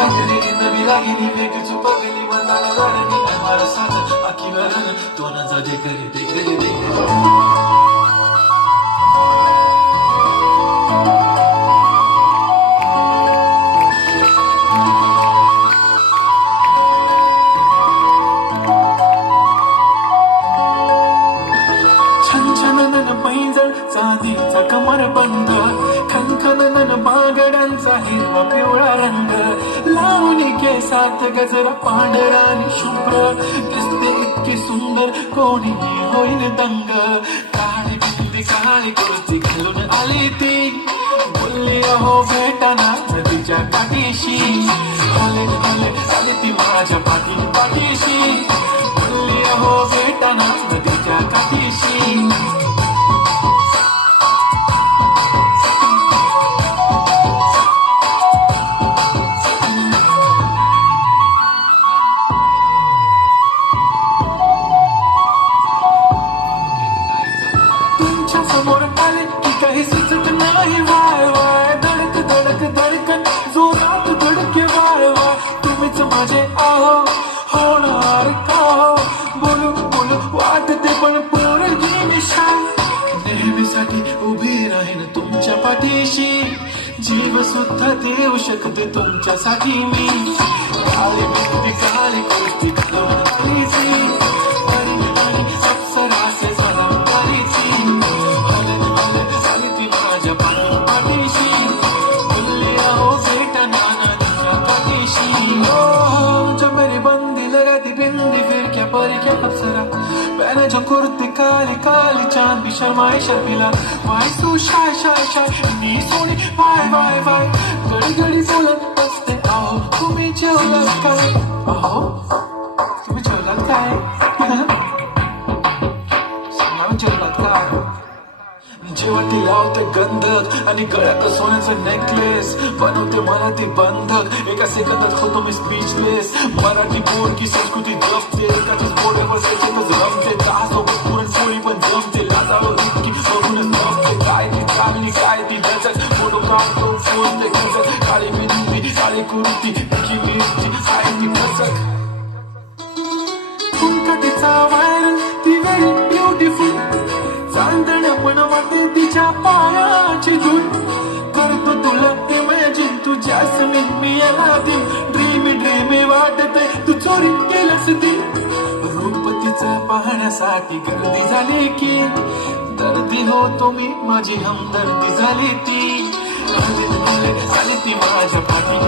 सागरी नवी लागली वेग चुपगली मनाला गाडणी मारा साथ आखी वरण तो न जा दे करे पैंजण चांदीचा कमर बंद खनखनन बागडांचा हिरवा पिवळा रंग लावणी केसात गजरा पांढरा आणि शुभ्र दिसते इतकी सुंदर कोणी होईन दंग काळी बिंदी काळी कुर्ती घालून आली ती बोलली अहो भेटाना नदीच्या काठीशी आले आले आले ती माझ्या पाठीशी बोलली अहो भेटाना नदीच्या काठीशी समोर आले की काही सुचत नाही वाय वाय धडक धडक धडकन जोरात धडके वाय वाय तुम्हीच माझे आहो होणार का हो बोलू बोलू वाटते पण पोरगी निशान नेहमीसाठी उभी राहीन तुमच्या पाठीशी जीव सुद्धा देऊ शकते तुमच्यासाठी मी काळी बिंदी काळी कुर्ती घालून आलीची आणि अप्सराचे सलाम करायची जो कुर्ती काली काली चांदी शर्माए शर्मिला वाय तू शाय शाय शाय मी सोनी वाय वाय वाय घडी घडी बोलत असते अहो तुम्ही जेवलात काय अहो तुम्ही जेवलात काय जेवलात काय जेव्हा ती लावते गंधक आणि गळ्यात सोन्याचं नेकलेस बनवते मला ती बंधक एका सेकंदात होतो मी स्पीचलेस मराठी पोरगी संस्कृती जपते एकाच पोळ्यावर त्याच्यातच रमते तासोबत पुरणपोळी पण जमते लाजाळो इतकी बघूनच जमते काय ती चांगली काय ती लचक फोटो काढतो फोन ते खचक काळी बिंदी काळी कुर्ती तिची मिरची काय ती फसक तुमका तिचा व्हायरल ती व्हेरी ब्युटिफुल चांदण पण वाटे तिच्या पायाची धूल करतो तुला इमॅजिन तू जॅस्मिन मी याला दिन ड्रीमी ड्रीमी वाटते तू चोरी केलंस ती रूप तिचं पाहण्यासाठी गर्दी झाली की दर्दी होतो मी माझी हमदर्दी झाली ती आली ती माझ्या पाठी